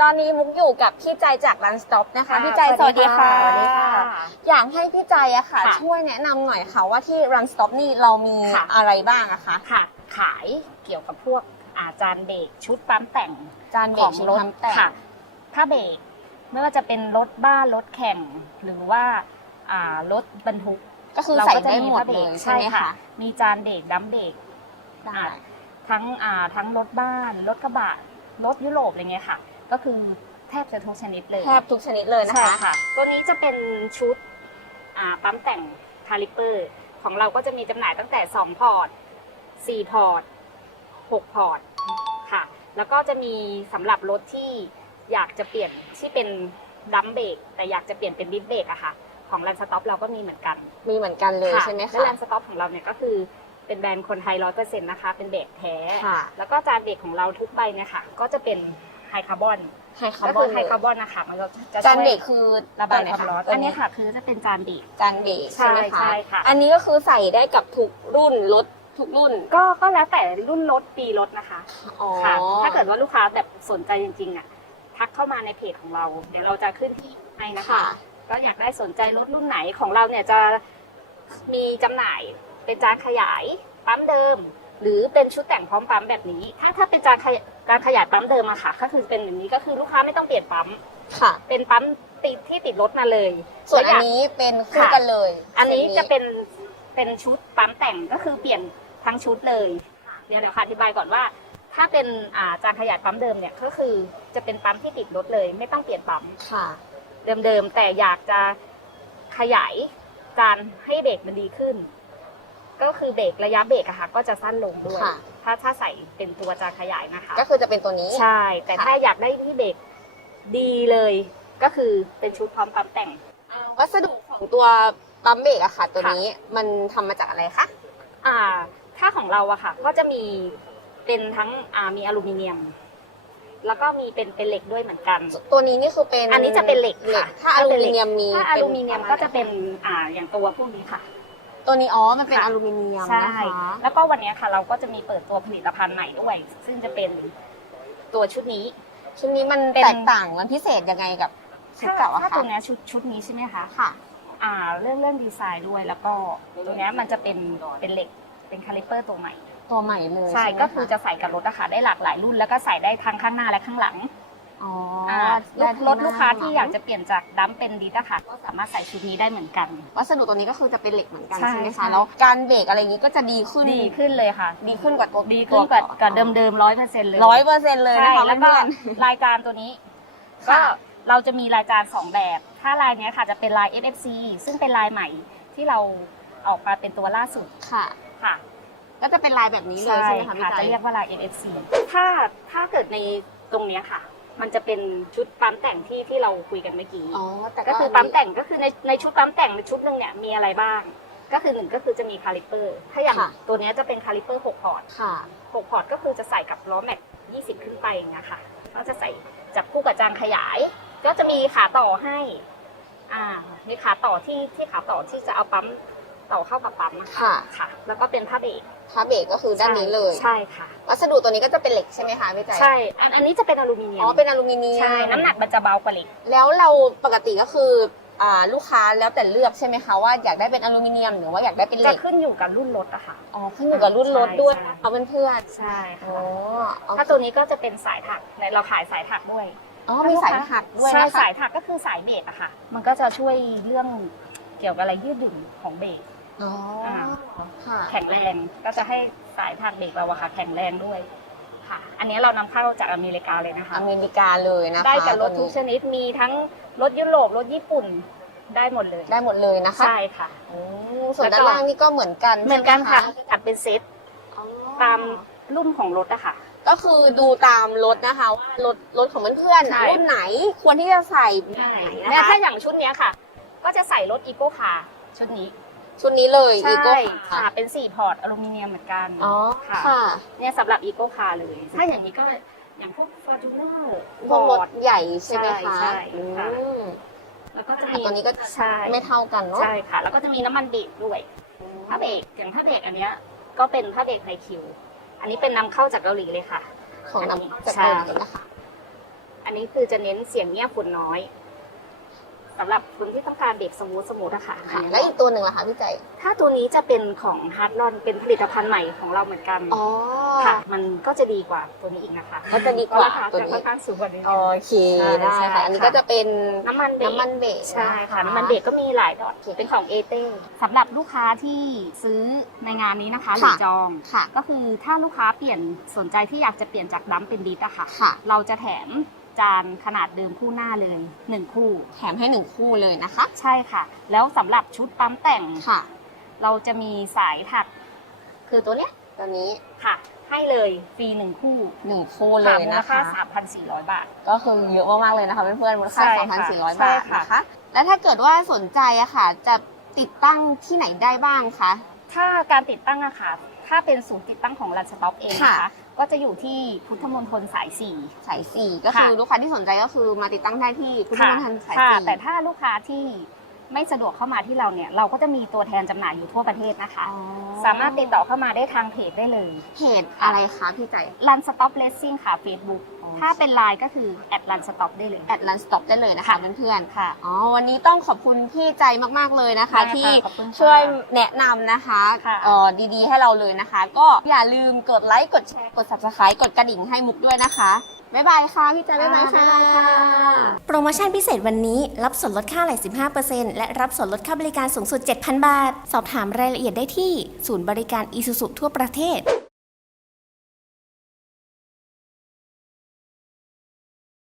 ตอนนี้มุกอยู่กับพี่ใจจาก Run Stop นะคะ พี่ใจสวัสดีค่ะสวัสดีค่ะ อยากให้พี่ใจอะค่ะค่ะช่วยแนะนำหน่อยค่ะว่าที่ Run Stop นี่เรามีค่ะอะไรบ้างอะคะค่ะ ขายเกี่ยวกับพวกอาจานเบรกชุดปั๊มแต่งจานเบรขกองชุดรถทำแต่งค่ะผ้าเบรกไม่ว่าจะเป็นรถบ้านรถแข่งหรือว่าอ่ารถบรรทุกก็คือเราใส่ก็จะได้มีหมดผ้าเบเลรกยใช่ไหมใช่ค่ะคะมีจานเบรกดัมเบรกได้อะทั้งอ่าทั้งรถบ้าน รถกระบะรถยุโรปอะไรเงี้ยค่ะ ก็คือแทบจะทุกชนิดเลยแทบทุกชนิดเลยนะใช่คะ ค่ะ ตัวนี้จะเป็นชุดอ่าปั๊มแต่งคาลิเปอร์ ของเราก็จะมีจำหน่ายตั้งแต่ 2 พอร์ต 4 พอร์ต 6 พอร์ตค่ะ แล้วก็จะมีสำหรับรถที่อยากจะเปลี่ยนที่เป็นดัมเบรกแต่อยากจะเปลี่ยนเป็นดิสเบรกอะค่ะ ของแลนสต็อปเราก็มีเหมือนกันมีเหมือนกันเลยใช่ไหมและคะแลนสต็อปของเราเนี่ยก็คือเป็นแบรนด์คนไทยร้อยเปอร์เซ็นต์นะคะ เป็นเบรกแท้ ค่ะ แล้วก็จานเบรกของเราทุกใบเนี่ยค่ะ ก็จะเป็น ไฮคาร์บอนไฮคาร์ก็บอคืนอไฮคาร์บอนนะคะมันก็จะจานช่วยเบรกคือระบายตัวไหความร้อนตัวอันนี้ค่ะคือจะเป็นจานเบรกจานเบรกใช่ไหมคะใช่ค่ะ อันนี้ก็คือใส่ได้กับทุกรุ่นรถทุกรุ่น ก็ก็แล้วแต่รุ่นรถปีรถนะคะอ๋อค่ะถ้าเกิดว่าลูกค้าแบบสนใจจริงๆอะทักเข้ามาในเพจของเรา เดี๋ยวเราจะขึ้นที่ให้นะคะ ค่ะ ก็อยากได้สนใจรถรุ่นไหนของเราเนี่ยจะมีจำหน่ายเป็นจานขยายปั๊มเดิม หรือเป็นชุดแต่งพร้อมปั๊มแบบนี้ ถ้าถ้าเป็นจานขย การขยายปั๊มเดิมอะค่ะ ก็คือเป็นแบบนี้ก็คือลูกค้าไม่ต้องเปลี่ยนปั๊ม ค่ะ เป็นปั๊มติดที่ติดรถมาเลยส่วนแล้อัยานกนี้เป็นคู่ค่ะกันเลย อันนี้ส้จะเป็นเป็นชุดปั๊มแต่งก็คือเปลี่ยนทั้งชุดเลย เดี๋ยวเดี๋ยวค่ะอธิบายก่อนว่า ถ้าเป็นอ่าจานขยายปั๊มเดิมเนี่ยก็คือจะเป็นปั๊มที่ติดรถเลย ไม่ต้องเปลี่ยนปั๊มค่ะ เดิมๆแต่อยากจะขยายจานให้เบรกมันดีขึ้น ก็คือเบรกระยะเบรกอะค่ะ ก็จะสั้นลงด้วย ค่ะ ถ้าถ้าใส่เป็นตัวจานขยายนะคะ ก็คือจะเป็นตัวนี้ ใช่ แต่ค่ะ ถ้าอยากได้ที่เบรกดีเลย ก็คือเป็นชุดพร้อมปั๊มแต่ง วัสดุของตัวปั๊มเบรกอะค่ะ ตัวค่ะนี้มันทำมาจากอะไรคะ อ่า ถ้าของเราอะค่ะ ก็จะมีเป็นทั้งอ่ามีอลูมิเนียม แล้วก็มีเป็นเป็นเหล็กด้วยเหมือนกัน ตัวนี้นี่คือเป็นอันนี้จะเป็นเหล็กเหล็กค่ะถ้าอลูมิเนียมมีถ้าอป็นลูมิเนียมก็จะเป็นอ่าอย่างตัวพวกนี้ค่ะ ตัวนี้อ๋อ มันเป็นค่ะอลูมิเนียมใช่ นะคะแล้วก็วันนี้ค่ะเราก็จะมีเปิดตัวผลิตภัณฑ์ใหม่ด้วย ซึ่งจะเป็นตัวชุดนี้ ชุดนี้มันเป็น แตกต่างมันพิเศษยังไงกับชุดถ้าเก่าอะถ้าคะตัวเนี้ยชุดชุดนี้ใช่ไหมคะ ค่ะ อ่าเรื่องเรื่องดีไซน์ด้วยแล้วก็ตัวเนี้ยมันจะเป็นเป็นเหล็กเป็นคาลิเปอร์ตัวใหม่ ตัวใหม่เลยใช่ไหมก็คือจะใส่กับรถอะค่ะได้หลากหลายรุ่นแล้วก็ใส่ได้ทั้งข้างหน้าและข้างหลัง อ๋ออ่าได้รถทั้งลูกค้าหน้ที่อยากจะเปลี่ยนจากดัมเป็นดีอะค่ะก็สามารถใส่ชุดนี้ได้เหมือนกัน วัสดุตัวนี้ก็คือจะเป็นเหล็กเหมือนกันใช่ใช่ไหมใช่ คะแล้วการเบรกอะไรอย่างนี้ก็จะดีขึ้นดีขึ้นเลยค่ะ ดีขึ้นกว่าตัวดีขึ้นกว่ากับเดิมๆร้อยเปอร์เซ็นต์เลยร้อยเปอร์เซ็นต์เลยใช่นะคะแล้วก็เพื่อน รายการตัวนี้ ค่ะ ก็เราจะมีรายการสองแบบ ถ้ารายเนี้ยค่ะจะเป็นลาย NFC ซึ่งเป็นลายใหม่ที่เราออกมาเป็นตัวล่าสุดๆค่ะ ค่ะก็จะเป็นลายแบบนี้เลยใช่ไหมคะพี่ค่ะใจจะเรียกว่าลาย NFC ถ้าถ้าเกิดในตรงเนี้ยค่ะ มันจะเป็นชุดปั๊มแต่งที่ที่เราคุยกันเมื่อกี้อ๋อแต่ก็คือปั๊มแต่งก็คือในในชุดปั๊มแต่งในชุดหนึ่งเนี่ยมีอะไรบ้าง ก็คือหนึ่งก็คือจะมีคาลิเปอร์ ถ้าอย่างตัวเนี้ยจะเป็นคาลิเปอร์6พอร์ตค่ะ6พอร์ตก็คือจะใส่กับล้อแม็ก20ขึ้นไปอย่างเงี้ยค่ะก็จะใส่จับคู่กับจานขยาย ก็จะมีขาต่อให้ อ่า มีขาต่อที่ที่ขาต่อที่จะเอาปั๊ม ต่อเข้ากับปั๊มนะคะค่ะ ค่ะ แล้วก็เป็นผ้าเบรกผ้าเบรกก็คือด้านนี้เลยใช่ค่ะ วัสดุตัวนี้ก็จะเป็นเหล็กใช่ไหมคะพี่ใจใช่อันอันนี้จะเป็นอลูมิเนียมอ๋อเป็นอลูมิเนียมใช่น้ำหนักมันจะเบากว่าเหล็ก แล้วเราปกติก็คืออ่าลูกค้าแล้วแต่เลือกใช่ไหมคะว่าอยากได้เป็นอลูมิเนียมหรือว่าอยากได้เป็นเหจะล็กขึ้นอยู่กับรุ่นรถอะค่ะ อ๋อขึ้นอยู่กับรุ่นรถด้วยใช่ เอาเพื่อนใช่ๆอ๋ค่ะอถ้าตัวนี้ก็จะเป็นสายถักในเราขายสายถักด้วย อ๋อมีสายถักด้วยใช่นะคะ สายถักก็คือสายเบรกอะค่ะ มันก็จะช่วยเรื่องเกี่ยวกับอะไรยืดหยุ่นของเบรก อ๋อค่ะ แข็งแรงก็จะให้สายถักเบรกเราอะค่ะ แข็งแรงด้วยค่ะ อันนี้เรานำเข้าจากอเมริกาเลยนะคะ อเมริกาเลยนะคะได้กับรถตัวทุนี้กชนิดมีทั้งรถยุโรปรถญี่ปุ่นได้หมดเลยได้หมดเลยนะคะ ใช่ค่ะ โอ้ส่วนแล้วก็ด้านล่างนี่ก็เหมือนกันเหมือนกันใช่ไค่ะจัดเป็นเซตอ๋อตามรุ่นของรถอะค่ะ ก็คือดูตามรถนะคะว่ารถรถของเพื่อนๆใช่น่ะรุ่นไหนควรที่จะใส่แบบไหนนะเนี่ยคะถ้าอย่างชุดเนี้ยค่ะ ก็จะใส่รถอีโก้คาร์ชุดนี้ ชุดนี้เลยใช่อีโก้ค่ะเป็นสี่พอร์ตอลูมิเนียมเหมือนกันอ๋อ ค่ะ ค่ะเนี่ยสำหรับอีโก้คาร์เลย ถ้าอย่างนี้ก็อย่างพวกฟอร์จูเนอร์ พวกรถใหญ่ใช่ไหมคะใช่อืค่ะมแล้วก็จะอะมีตัวนี้ก็ใช่ไม่เท่ากันเนาะ ใช่ค่ะ แล้วก็จะมีน้ำมันเบรกด้วยผ้าเบรกอย่างผ้าเบรกอันเนี้ยก็เป็นผ้าเบรกไฮคิว อันนี้เป็นนำเข้าจากเกาหลีเลยค่ะ ของอันนี้นำจากใช่เกาหลีนะคะ อันนี้นี้คือจะเน้นเสียงเงียบฝุ่นน้อย สำหรับคนที่ต้องการเบรกสมูทสมูทอะค่ะค่ะ แล้วอีกตัวหนึ่งล่ะคะพี่ใจ ถ้าตัวนี้จะเป็นของฮาร์ดลอนเป็นผลิตภัณฑ์ใหม่ของเราเหมือนกันอ๋อ ค่ะ มันก็จะดีกว่าตัวนี้อีกนะคะก็จะดีกว่าราคาตัวจะนี้ ค่อนข้างสูงกว่านี้ โอเคใช่ได้ใช่ค่ะอันนี้ค่ะก็จะเป็นน้ำมันเบรก น้ำมันเบรกใช่ค่ะะน้ำมันเบรกก็มีหลายดอทเป็นของเอเต้สำหรับลูกค้าที่ซื้อในงานนี้นะคะหรือจอง ค่ะ ก็คือถ้าลูกค้าเปลี่ยนสนใจที่อยากจะเปลี่ยนจากดัมเป็นดิสอะค่ะ ค่ะ เราจะแถม จานขนาดเดิมคู่หน้าเลยหนึ่งคู่ แถมให้หนึ่งคู่เลยนะคะ ใช่ค่ะ แล้วสำหรับชุดปั๊มแต่งค่ะ เราจะมีสายถัก คือตัวเนี้ยตัวนี้ค่ะ ให้เลยฟรีหนึ่งคู่หนึ่งคู่เลยมูลนะค่าคะ3,400บาท ก็คือเยอะมากๆเลยนะคะเพื่อนๆมูลค่าใช่ค่ะ2,400ใช่บาทค่ะ นะคะ แล้วถ้าเกิดว่าสนใจอะค่ะ จะติดตั้งที่ไหนได้บ้างคะ ถ้าการติดตั้งอะค่ะ ถ้าเป็นศูนย์ติดตั้งของรันสต็อปเองนะค่ะ คะก็จะอยู่ที่พุทธมณฑลสายสี่ สายสี่ก็คือลูกค้าที่สนใจก็คือมาติดตั้งได้ที่พุทธมณฑลสายค่ะ สี่แต่ถ้าลูกค้าที่ ไม่สะดวกเข้ามาที่เราเนี่ย เราก็จะมีตัวแทนจำหน่ายอยู่ทั่วประเทศนะคะอ๋อสามารถติดต่อเข้ามาได้ทางเพจได้เลย เพจอะไรคะพี่ใจรันสต็อปเลสซิ่งค่ะ Facebook อ๋อถ้าเป็นไลน์ก็คือแอดรันสต็อปได้เลยแอดลันสต็อปได้เลยนะคะค่ะเพื่อนๆค่ะอ๋อวันนี้ต้องขอบคุณพี่ใจมากๆเลยนะคะ ได้ค่ะที่ขอบคุณค่ะช่วยแนะนำนะคะค่ะเอ่อดีๆ ให้เราเลยนะคะ ก็อย่าลืมกดไลค์กดแชร์กด subscribe กดกระดิ่งให้มุกด้วยนะคะ บ๊ายบายค่ะพี่ใจบ๊ายบายค่ะโปรโมชั่นพิเศษวันนี้ รับส่วนลดค่าไหล15%และรับส่วนลดค่าบริการสูงสุด 7,000 บาท สอบถามรายละเอียดได้ที่ ศูนย์บริการอีซูซุทั่วประเทศ